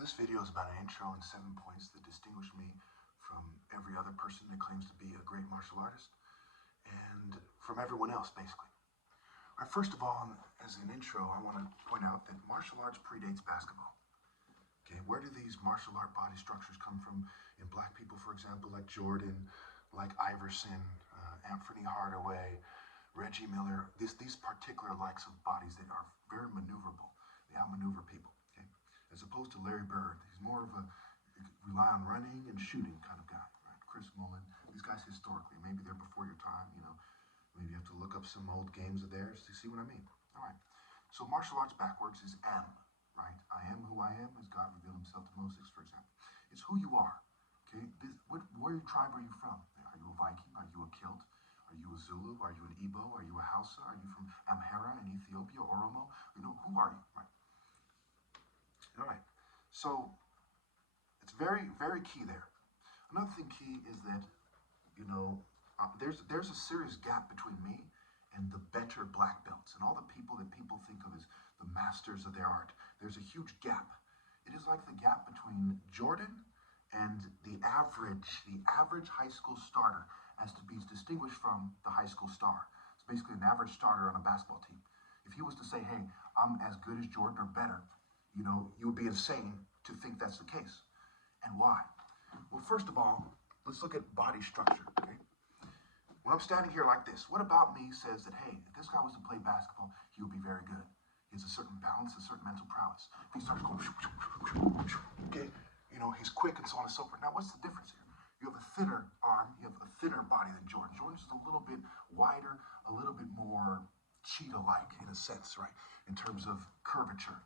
This video is about an intro and 7 points that distinguish me from every other person that claims to be a great martial artist and from everyone else, basically. All right, first of all, as an intro, I want to point out that martial arts predates basketball. Okay, where do these martial art body structures come from in black people, for example, like Jordan, like Iverson, Anthony Hardaway, Reggie Miller, these particular likes of bodies that are very maneuverable. They outmaneuver people, okay? As opposed to Larry Bird. He's more of a rely on running and shooting kind of guy, right? Chris Mullin, these guys historically, maybe they're before your time, you know. Maybe you have to look up some old games of theirs to see what I mean. All right, so martial arts backwards is am, right? I am who I am as God revealed himself to Moses, for example. It's who you are, okay? What tribe are you from? Are you a Viking? Are you a Kilt? Are you a Zulu? Are you an Igbo? Are you a Hausa? Are you from Amhara in Ethiopia, Oromo? You know, who are you, right? All right, so it's very, very key there. Another thing key is that, you know, there's a serious gap between me and the better black belts and all the people that people think of as the masters of their art. There's a huge gap. It is like the gap between Jordan and the average high school starter as to be distinguished from the high school star. It's basically an average starter on a basketball team. If he was to say, hey, I'm as good as Jordan or better, you know, you would be insane to think that's the case. And why? Well, first of all, let's look at body structure, okay? When I'm standing here like this, what about me says that, hey, if this guy was to play basketball, he would be very good. He has a certain balance, a certain mental prowess. If he starts going, okay, you know, he's quick and so on and so forth. Now, what's the difference here? You have a thinner arm, you have a thinner body than Jordan. Jordan's just a little bit wider, a little bit more cheetah-like in a sense, right? In terms of curvature.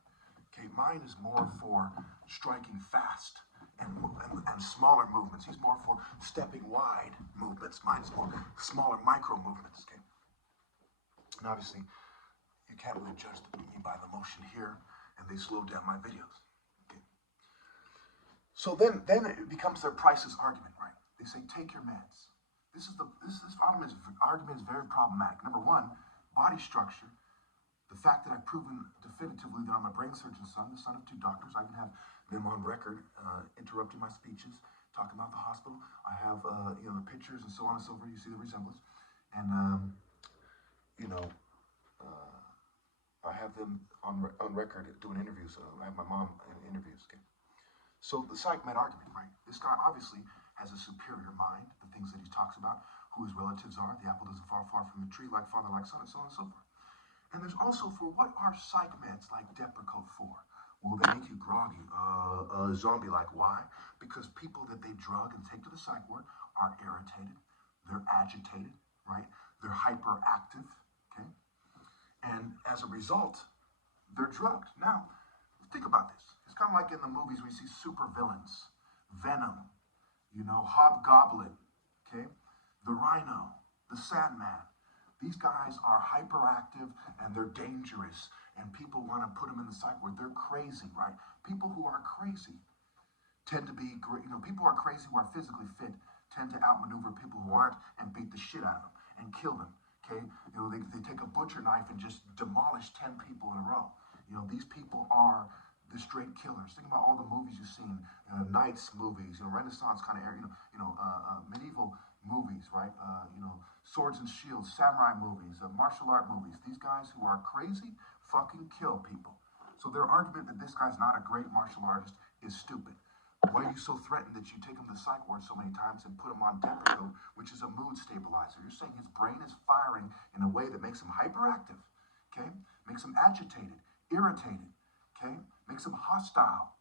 Okay, mine is more for striking fast and smaller movements. He's more for stepping wide movements. Mine's more smaller micro movements. Okay, and obviously you can't really judge me by the motion here, and they slow down my videos. Okay, so then it becomes their prices argument, right? They say take your meds. This argument is very problematic. Number one, body structure. The fact that I've proven definitively that I'm a brain surgeon's son, the son of 2 doctors. I even have them on record interrupting my speeches, talking about the hospital. I have you know, the pictures and so on and so forth. You see the resemblance, and you know, I have them on record doing interviews. I have my mom in interviews. Okay, so the psych med argument, right? This guy obviously has a superior mind. The things that he talks about, who his relatives are, the apple doesn't fall far from the tree, like father, like son, and so on and so forth. And there's also for what are psych meds like Depakote for? Well, they make you groggy, zombie-like. Why? Because people that they drug and take to the psych ward are irritated, they're agitated, right? They're hyperactive, okay? And as a result, they're drugged. Now, think about this. It's kind of like in the movies we see super villains, Venom, you know, Hobgoblin, okay? The Rhino, the Sandman. These guys are hyperactive and they're dangerous, and people want to put them in the psych ward. They're crazy, right? People who are crazy tend to be, you know, people who are crazy who are physically fit tend to outmaneuver people who aren't and beat the shit out of them and kill them, okay? You know, they take a butcher knife and just demolish 10 people in a row. You know, these people are the straight killers. Think about all the movies you've seen, Knights movies, you know, Renaissance kind of era, medieval movies, right? You know, swords and shields, samurai movies, martial art movies. These guys who are crazy fucking kill people. So their argument that this guy's not a great martial artist is stupid. Why are you so threatened that you take him to the psych ward so many times and put him on Depakote, which is a mood stabilizer? You're saying his brain is firing in a way that makes him hyperactive, okay? Makes him agitated, irritated, okay? Makes him hostile,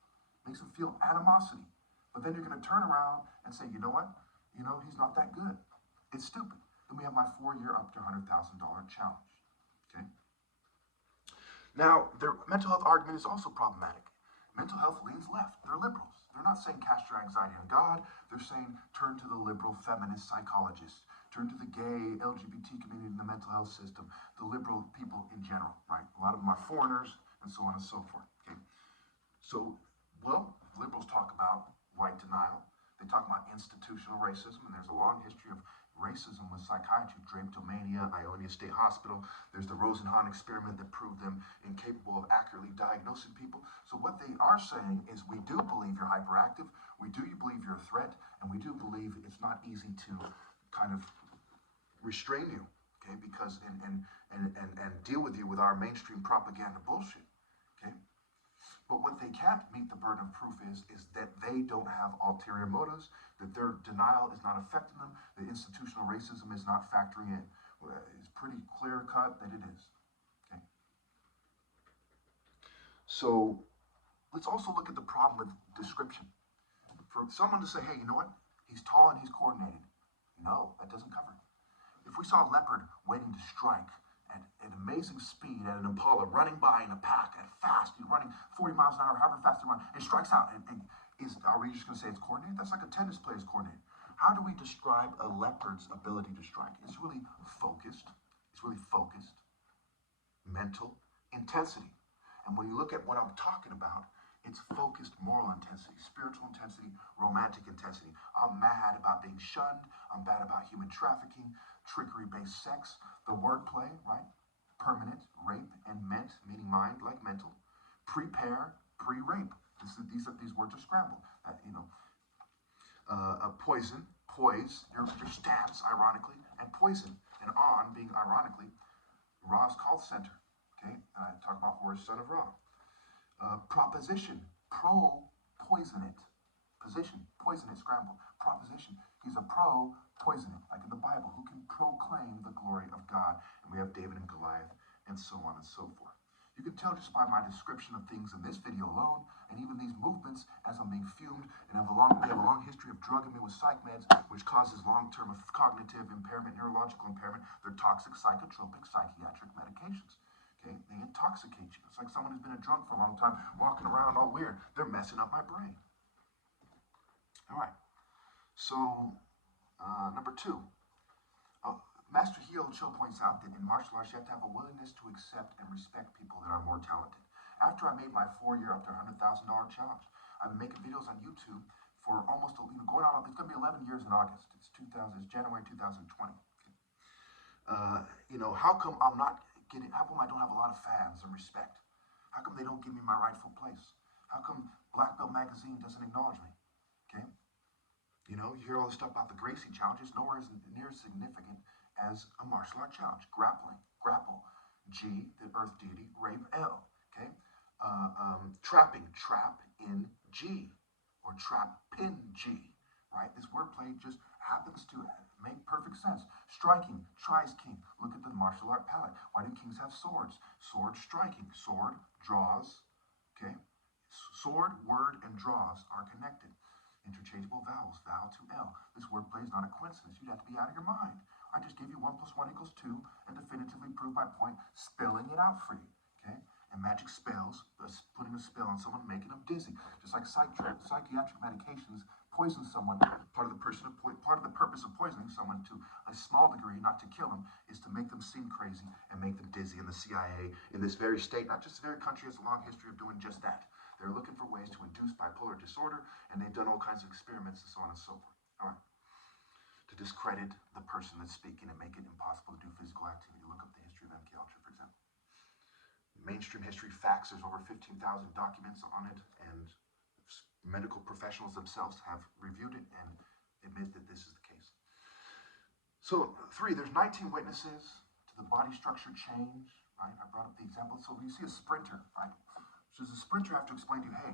makes him feel animosity. But then you're going to turn around and say, you know what? You know, he's not that good. It's stupid. Then we have my 4-year up to $100,000 challenge, okay? Now, their mental health argument is also problematic. Mental health leans left. They're liberals. They're not saying cast your anxiety on God. They're saying turn to the liberal feminist psychologists. Turn to the gay, LGBT community in the mental health system. The liberal people in general, right? A lot of them are foreigners and so on and so forth, okay? So, well, liberals talk about white denial. They talk about institutional racism, and there's a long history of racism with psychiatry, drapetomania, Ionia State Hospital. There's the Rosenhan experiment that proved them incapable of accurately diagnosing people. So what they are saying is, we do believe you're hyperactive, we do believe you're a threat, and we do believe it's not easy to kind of restrain you, okay, because and deal with you with our mainstream propaganda bullshit, okay? But what they can't meet the burden of proof is that they don't have ulterior motives, that their denial is not affecting them, that institutional racism is not factoring in. Well, it's pretty clear cut that it is. Okay. So let's also look at the problem with description. For someone to say, hey, you know what? He's tall and he's coordinated. No, that doesn't cover it. If we saw a leopard waiting to strike at amazing speed at an impala running by in a pack at fast, running 40 miles an hour, however fast they run, and strikes out, are we just going to say it's coordinated? That's like a tennis player's coordinated. How do we describe a leopard's ability to strike? It's really focused. It's really focused. Mental intensity. And when you look at what I'm talking about, it's focused moral intensity, spiritual intensity, romantic intensity. I'm mad about being shunned. I'm bad about human trafficking, trickery-based sex, the wordplay, right? Permanent, rape, and ment, meaning mind, like mental. Prepare, pre-rape. These words are scrambled. Poison, poise, your stance, ironically, and poison, and on being ironically, Ra's call center. Okay, talk about Horus, son of Ra. Proposition, pro-poison it. Position, poison it, scramble. Proposition, he's a pro-poison it, like in the Bible, who can proclaim the glory of God. And we have David and Goliath, and so on and so forth. You can tell just by my description of things in this video alone, and even these movements, as I'm being fumed, and they have a long history of drugging me with psych meds, which causes long-term cognitive impairment, neurological impairment. They're toxic psychotropic psychiatric medications. Okay, they intoxicate you. It's like someone who's been a drunk for a long time, walking around all weird. They're messing up my brain. All right. So, number 2. Master Hyo Cho points out that in martial arts, you have to have a willingness to accept and respect people that are more talented. After I made my 4-year up to $100,000 challenge, I've been making videos on YouTube for almost, going on, it's going to be 11 years in August. It's January 2020. How come I'm not how come I don't have a lot of fans and respect? How come they don't give me my rightful place? How come Black Belt Magazine doesn't acknowledge me? Okay? You hear all this stuff about the Gracie challenge. It's nowhere as near as significant as a martial art challenge. Grappling, grapple. G, the earth deity. Rape, L. Okay? Trapping, trap in G. Or trap pin G. Right? This wordplay just happens to make perfect sense. Striking, tries king. Look at the martial art palette. Why do kings have swords? Sword, striking. Sword, draws. Okay? Sword, word, and draws are connected. Interchangeable vowels, vowel to L. This wordplay is not a coincidence. You'd have to be out of your mind. I just gave you 1 + 1 = 2 and definitively proved my point, spelling it out for you. Okay? And magic spells, putting a spell on someone, making them dizzy. Just like psychiatric medications poison someone. Part of the purpose of poisoning someone to a small degree, not to kill them, is to make them seem crazy and make them dizzy. And the CIA in this very state, not just the very country, has a long history of doing just that. They're looking for ways to induce bipolar disorder, and they've done all kinds of experiments and so on and so forth. All right. To discredit the person that's speaking and make it impossible to do physical activity. Look up the history of MK Ultra, for example. Mainstream history facts, there's over 15,000 documents on it, and medical professionals themselves have reviewed it and admit that this is the case. So 3, there's 19 witnesses to the body structure change, right? I brought up the example. So when you see a sprinter, right? So does a sprinter have to explain to you, hey,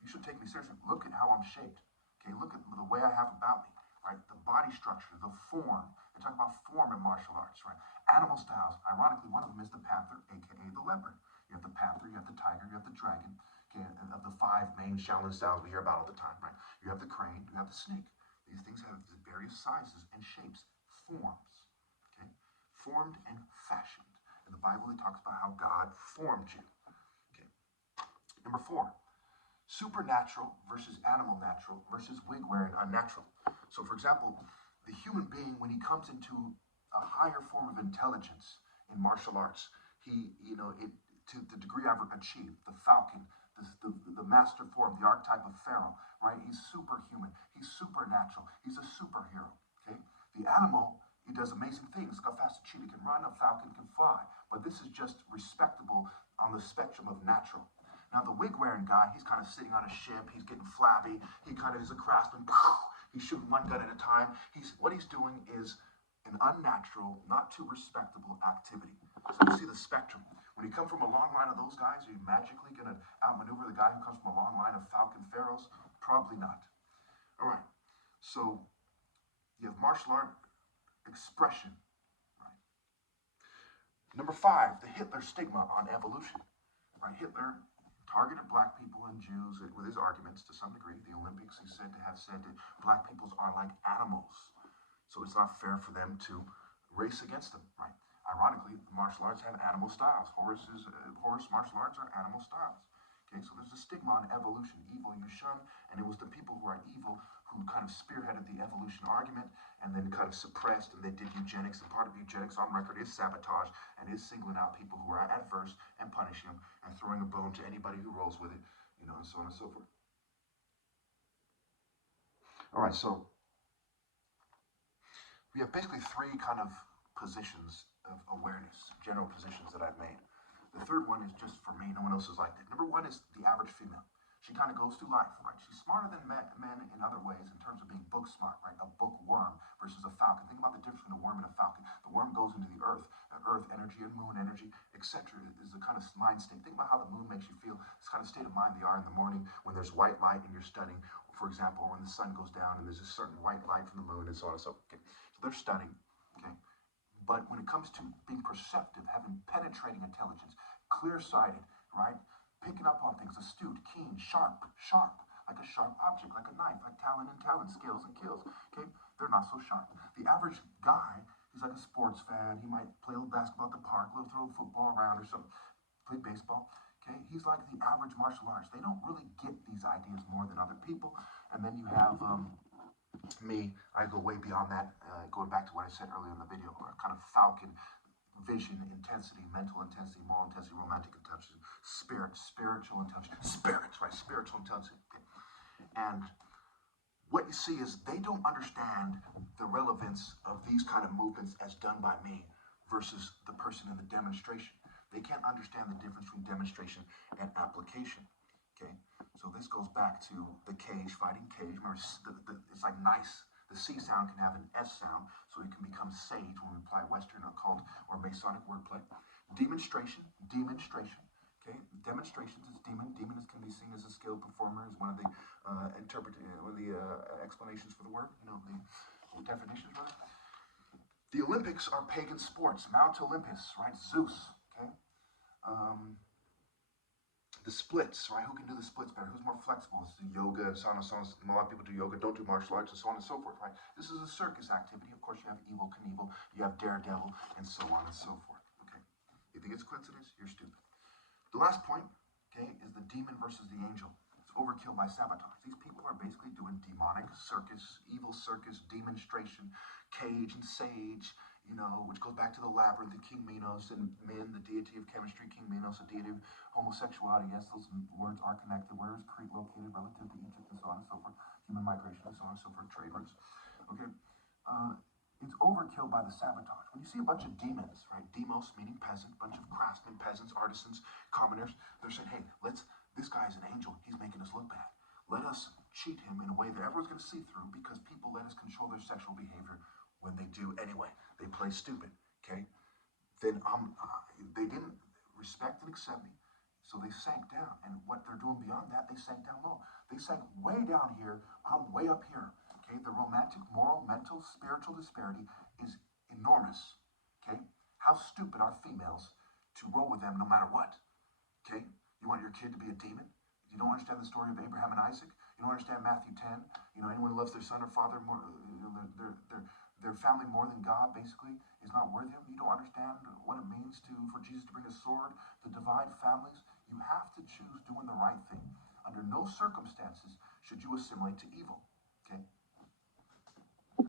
you should take me seriously. Look at how I'm shaped. Okay, look at the way I have about me, right? The body structure, the form. They talk about form in martial arts, right? Animal styles. Ironically, one of them is the panther, aka the leopard. You have the panther, you have the tiger, you have the dragon. Okay, and of the 5 main Shaolin styles we hear about all the time, right? You have the crane, you have the snake. These things have various sizes and shapes, forms, okay? Formed and fashioned. In the Bible, it talks about how God formed you, okay? Number 4, supernatural versus animal natural versus wig wearing unnatural. So, for example, the human being, when he comes into a higher form of intelligence in martial arts, to the degree I've achieved, the falcon, the master form, the archetype of Pharaoh, right? He's superhuman. He's supernatural. He's a superhero, okay? The animal, it does amazing things. Look how fast a cheetah can run, a falcon can fly. But this is just respectable on the spectrum of natural. Now the wig-wearing guy, he's kind of sitting on a ship. He's getting flabby. He kind of is a craftsman. He's shooting one gun at a time. What he's doing is an unnatural, not too respectable activity. So you see the spectrum. When you come from a long line of those guys, are you magically going to outmaneuver the guy who comes from a long line of falcon pharaohs? Probably not. All right. So you have martial art expression. Right. Number 5, the Hitler stigma on evolution. Right. Hitler targeted black people and Jews with his arguments to some degree. The Olympics, he's said to have said that black peoples are like animals. So it's not fair for them to race against them, right? Ironically, martial arts have animal styles. Horse martial arts are animal styles. Okay, so there's a stigma on evolution. Evil you shun, and it was the people who are evil who kind of spearheaded the evolution argument and then kind of suppressed, and they did eugenics, and part of eugenics on record is sabotage and is singling out people who are adverse and punishing them and throwing a bone to anybody who rolls with it, you know, and so on and so forth. All right, so we have basically 3 kind of positions of awareness, general positions that I've made. The third one is just for me. No one else is like that. Number 1 is the average female. She kind of goes through life, right? She's smarter than men in other ways in terms of being book smart, right? A bookworm versus a falcon. Think about the difference between a worm and a falcon. The worm goes into the earth energy and moon energy, etc. is a kind of mind state. Think about how the moon makes you feel. This kind of state of mind they are in the morning when there's white light and you're studying, for example, or when the sun goes down and there's a certain white light from the moon and so on and so forth. Okay. So they're studying, okay? But when it comes to being perceptive, having penetrating intelligence, clear-sighted, right? Picking up on things, astute, keen, sharp, like a sharp object, like a knife, like talon and talon, skills and kills, okay? They're not so sharp. The average guy, he's like a sports fan. He might play a little basketball at the park, throw a football around or something, play baseball, okay? He's like the average martial artist. They don't really get these ideas more than other people. And then you have me, I go way beyond that, going back to what I said earlier in the video, or kind of falcon vision, intensity, mental intensity, moral intensity, romantic intensity, spiritual intensity, spiritual intensity. Okay. And what you see is they don't understand the relevance of these kind of movements as done by me versus the person in the demonstration. They can't understand the difference between demonstration and application. Okay, so this goes back to the cage, fighting cage. Remember, it's like nice. The C sound can have an S sound, so it can become sage when we apply Western, occult, or Masonic wordplay. Demonstration. Okay, demonstrations is demon. Demon can be seen as a skilled performer, is one of the explanations for the word. You know, the definitions, rather. The Olympics are pagan sports. Mount Olympus, right? Zeus. Okay. The splits, right? Who can do the splits better? Who's more flexible? It's the yoga and so on and so on. A lot of people do yoga, don't do martial arts, and so on and so forth, right? This is a circus activity. Of course, you have Evel Knievel, you have Daredevil, and so on and so forth, okay? You think it's coincidence? You're stupid. The last point, okay, is the demon versus the angel. It's overkill by sabotage. These people are basically doing demonic circus, evil circus, demonstration, cage and sage, you know, which goes back to the labyrinth of King Minos and Min, the deity of chemistry, King Minos, a deity of homosexuality. Yes, those words are connected. Where is Crete located relative to Egypt and so on and so forth? Human migration and so on and so forth, trade routes. Okay. It's overkill by the sabotage. When you see a bunch of demons, right? Demos meaning peasant, bunch of craftsmen, peasants, artisans, commoners, they're saying, hey, this guy's an angel. He's making us look bad. Let us cheat him in a way that everyone's going to see through because people let us control their sexual behavior when they do anyway. They play stupid, okay? Then they didn't respect and accept me, so they sank down. And what they're doing beyond that, they sank down low. They sank way down here. I'm way up here, okay? The romantic, moral, mental, spiritual disparity is enormous, okay? How stupid are females to roll with them no matter what, okay? You want your kid to be a demon? You don't understand the story of Abraham and Isaac? You don't understand Matthew 10? You know, anyone who loves their son or father more, their family more than God, basically, is not worth him. You don't understand what it means for Jesus to bring a sword to divide families. You have to choose doing the right thing. Under no circumstances should you assimilate to evil, okay?